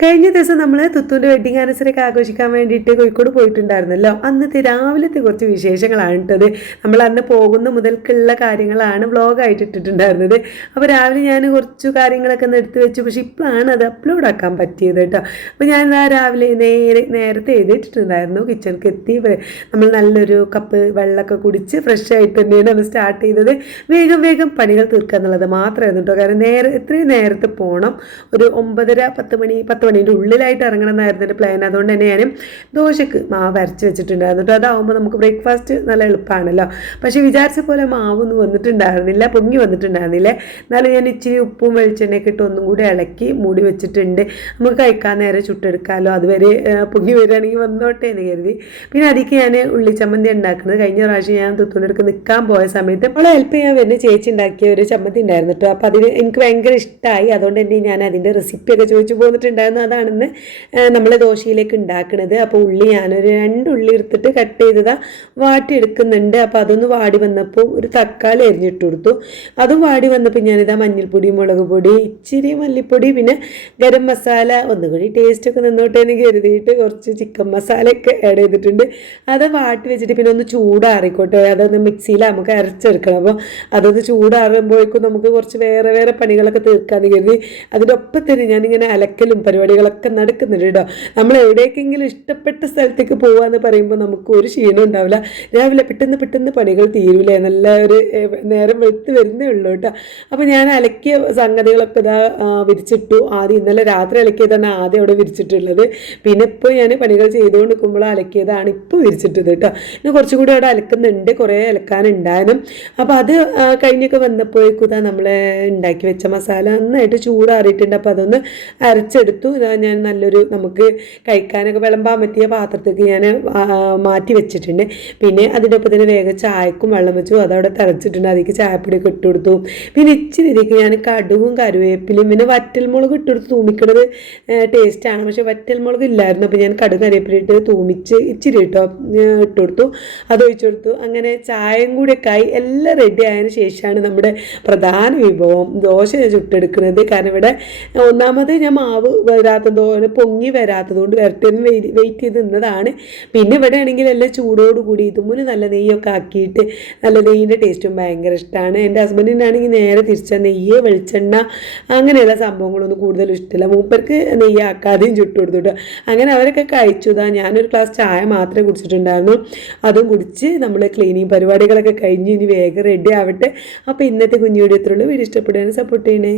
കഴിഞ്ഞ ദിവസം നമ്മൾ തുത്തുവിൻ്റെ വെഡിങ് ആനിവേഴ്സറിയൊക്കെ ആഘോഷിക്കാൻ വേണ്ടിയിട്ട് കോഴിക്കോട് പോയിട്ടുണ്ടായിരുന്നല്ലോ. അന്നത്തെ രാവിലത്തെ കുറച്ച് വിശേഷങ്ങളാണ് ഇട്ടത്. നമ്മൾ അന്ന് പോകുന്ന മുതൽക്കുള്ള കാര്യങ്ങളാണ് വ്ളോഗായിട്ട് ഇട്ടിട്ടുണ്ടായിരുന്നത്. അപ്പോൾ രാവിലെ ഞാൻ കുറച്ച് കാര്യങ്ങളൊക്കെ ഒന്ന് എടുത്ത് വെച്ചു. പക്ഷേ ഇപ്പോഴാണ് അത് അപ്ലോഡ് ആക്കാൻ പറ്റിയത് കേട്ടോ. അപ്പോൾ ഞാൻ രാവിലെ നേരത്തെ എഴുതിയിട്ടുണ്ടായിരുന്നു. കിച്ചണിക്ക് എത്തി നമ്മൾ നല്ലൊരു കപ്പ് വെള്ളമൊക്കെ കുടിച്ച് ഫ്രഷ് ആയിട്ട് തന്നെയാണ് അത് സ്റ്റാർട്ട് ചെയ്തത്. വേഗം വേഗം പണികൾ തീർക്കുക എന്നുള്ളത് മാത്രമായിരുന്നു കേട്ടോ. കാരണം എത്രയും നേരത്തെ പോകണം. ഒരു 9:30 മണീൻ്റെ ഉള്ളിലായിട്ട് ഇറങ്ങണം എന്നായിരുന്നു എൻ്റെ പ്ലാൻ. അതുകൊണ്ട് തന്നെ ഞാൻ ദോശക്ക് മാവ് അരച്ച് വെച്ചിട്ടുണ്ടായിരുന്നു കേട്ടോ. അതാവുമ്പോൾ നമുക്ക് ബ്രേക്ക്ഫാസ്റ്റ് നല്ല എളുപ്പമാണല്ലോ. പക്ഷേ വിചാരിച്ച പോലെ മാവൊന്നും വന്നിട്ടുണ്ടായിരുന്നില്ല, പൊങ്ങി വന്നിട്ടുണ്ടായിരുന്നില്ലേ. എന്നാലും ഞാൻ ഇച്ചിരി ഉപ്പും വെളിച്ചെണ്ണയൊക്കെ ഇട്ട് ഒന്നും കൂടി ഇളക്കി മൂടി വെച്ചിട്ടുണ്ട്. നമുക്ക് കഴിക്കാൻ നേരെ ചുട്ടെടുക്കാമല്ലോ. അതുവരെ പൊങ്ങി വരികയാണെങ്കിൽ വന്നോട്ടെ എന്ന് കരുതി. പിന്നെ അതിക്ക് ഞാൻ ഉള്ളിച്ചമ്മന്തി ഉണ്ടാക്കുന്നത്. കഴിഞ്ഞ പ്രാവശ്യം ഞാൻ തുത്തുണ്ടെടുക്ക് നിൽക്കാൻ പോയ സമയത്ത് അവളെ ഹെൽപ്പ് ചെയ്യാൻ വരുന്ന ചേച്ചി ഉണ്ടാക്കിയ ഒരു ചമ്മന്തി ഉണ്ടായിരുന്നു കേട്ടോ. അപ്പോൾ അതിന് എനിക്ക് ഭയങ്കര ഇഷ്ടമായി. അതുകൊണ്ട് തന്നെ ഞാൻ അതിൻ്റെ റെസിപ്പിയൊക്കെ ചോദിച്ചു പോന്നിട്ടുണ്ടായിരുന്നു. അതാണെന്ന് നമ്മൾ ദോശയിലേക്ക് ഉണ്ടാക്കുന്നത്. അപ്പോൾ ഉള്ളി ഞാനൊരു 2 ഉള്ളി എടുത്തിട്ട് കട്ട് ചെയ്തതാ വാട്ടിയെടുക്കുന്നുണ്ട്. അപ്പോൾ അതൊന്ന് വാടി വന്നപ്പോൾ ഒരു തക്കാളി അരിഞ്ഞിട്ട് കൊടുത്തു. അതും വാടി വന്നപ്പോൾ ഞാനിതാ മഞ്ഞൾപ്പൊടി, മുളക് പൊടി, ഇച്ചിരി മല്ലിപ്പൊടി, പിന്നെ ഗരം മസാല, ഒന്നുകൂടി ടേസ്റ്റൊക്കെ നിന്നോട്ടെ എന്ന് കരുതിയിട്ട് കുറച്ച് ചിക്കൻ മസാലയൊക്കെ ആഡ് ചെയ്തിട്ടുണ്ട്. അത് വാട്ടി വെച്ചിട്ട് പിന്നെ ഒന്ന് ചൂടാറിക്കോട്ടെ. അതൊന്ന് മിക്സിയിൽ നമുക്ക് അരച്ചെടുക്കണം. അപ്പോൾ അതൊന്ന് ചൂടാറുമ്പോഴേക്കും നമുക്ക് കുറച്ച് വേറെ വേറെ പണികളൊക്കെ തീർക്കാമെന്ന് കരുതി അതിൻ്റെ ഒപ്പം തന്നെ ഞാനിങ്ങനെ അലക്കലും പരിപാടികളൊക്കെ നടക്കുന്നുണ്ട് കേട്ടോ. നമ്മൾ എവിടേക്കെങ്കിലും ഇഷ്ടപ്പെട്ട സ്ഥലത്തേക്ക് പോകാമെന്ന് പറയുമ്പോൾ നമുക്ക് ഒരു ക്ഷീണം ഉണ്ടാവില്ല. രാവിലെ പെട്ടെന്ന് പണികൾ തീരൂലേ. നല്ല ഒരു നേരം വെളുത്ത് വരുന്നേ ഉള്ളൂ കേട്ടോ. അപ്പോൾ ഞാൻ അലക്കിയ സംഗതികളൊക്കെ ഇതാ വിരിച്ചിട്ടു. ആദ്യം ഇന്നലെ രാത്രി അലക്കിയതാണ് ആദ്യം അവിടെ വിരിച്ചിട്ടുള്ളത്. പിന്നെ ഇപ്പോൾ ഞാൻ പണികൾ ചെയ്തുകൊണ്ട് നിൽക്കുമ്പോൾ അലക്കിയതാണ് ഇപ്പോൾ വിരിച്ചിട്ടത് കേട്ടോ. പിന്നെ കുറച്ചും കൂടി അവിടെ അലക്കുന്നുണ്ട്, കുറേ അലക്കാനുണ്ടായിരുന്നു. അപ്പോൾ അത് കഴിഞ്ഞൊക്കെ വന്നപ്പോഴേക്കും ഇതാ നമ്മൾ ഉണ്ടാക്കി വെച്ച മസാല നന്നായിട്ട് ചൂടാറിയിട്ടുണ്ട്. അപ്പോൾ അതൊന്ന് അരച്ചെടുത്തു. ഇതാ ഞാൻ നല്ലൊരു നമുക്ക് കഴിക്കാനൊക്കെ വിളമ്പാൻ പറ്റിയ പാത്രത്തേക്ക് ഞാൻ മാറ്റി വെച്ചിട്ടുണ്ട്. പിന്നെ അതിൻ്റെ ഒപ്പം തന്നെ വേഗം ചായക്കും വെള്ളം വെച്ചു. അതവിടെ തിളച്ചിട്ടുണ്ട്. അതിലേക്ക് ചായപ്പൊടിയൊക്കെ ഇട്ട് കൊടുത്തു. പിന്നെ ഇച്ചിരി ഇതിലേക്ക് ഞാൻ കടുകും കറിവേപ്പിലും പിന്നെ വറ്റൽമുളക് ഇട്ടെടുത്ത് തൂമിക്കുന്നത് ടേസ്റ്റാണ്. പക്ഷേ വറ്റൽമുളക് ഇല്ലായിരുന്നു. അപ്പോൾ ഞാൻ കടുക് കറിവേപ്പില ഇട്ട് തൂമിച്ച് ഇച്ചിരി ഇട്ട് കൊടുത്തു. അത് ഒഴിച്ചു കൊടുത്തു. അങ്ങനെ ചായയും കൂടിയൊക്കെ ആയി എല്ലാം റെഡി ആയതിനു ശേഷമാണ് നമ്മുടെ പ്രധാന വിഭവം ദോശ ഞാൻ ചുട്ടെടുക്കുന്നത്. കാരണം ഇവിടെ ഒന്നാമത് ഞാൻ മാവ് വരാത്തതുകൊണ്ട് പൊങ്ങി വരാത്തതുകൊണ്ട് വരട്ടെന്ന് വെയിറ്റ് ചെയ്ത് നിന്നതാണ്. പിന്നെ ഇവിടെ ആണെങ്കിൽ എല്ലാം ചൂടോടുകൂടി ഇതുമുന്ന് നല്ല നെയ്യൊക്കെ ആക്കിയിട്ട് നല്ല നെയ്യിൻ്റെ ടേസ്റ്റും ഭയങ്കര ഇഷ്ടമാണ്. എൻ്റെ ഹസ്ബൻഡിനാണെങ്കിൽ നേരെ തിരിച്ച നെയ്യ്, വെളിച്ചെണ്ണ അങ്ങനെയുള്ള സംഭവങ്ങളൊന്നും കൂടുതലും ഇഷ്ടമില്ല. മൂപ്പർക്ക് നെയ്യ് ആക്കാതെയും ചുട്ടു കൊടുത്തു. അങ്ങനെ അവരൊക്കെ കഴിച്ചു. ഞാനൊരു ഗ്ലാസ് ചായ മാത്രമേ കുടിച്ചിട്ടുണ്ടായിരുന്നു. അതും കുടിച്ച് നമ്മൾ ക്ലീനിങ് പരിപാടികളൊക്കെ കഴിഞ്ഞ് ഇനി വേഗം റെഡി ആവട്ടെ. അപ്പോൾ ഇന്നത്തെ കുഞ്ഞു വീഡിയോ ഇത്രയുള്ളൂ. വീഡിയോ ഇഷ്ടപ്പെടുകയാണ് സപ്പോർട്ട് ചെയ്യണേ.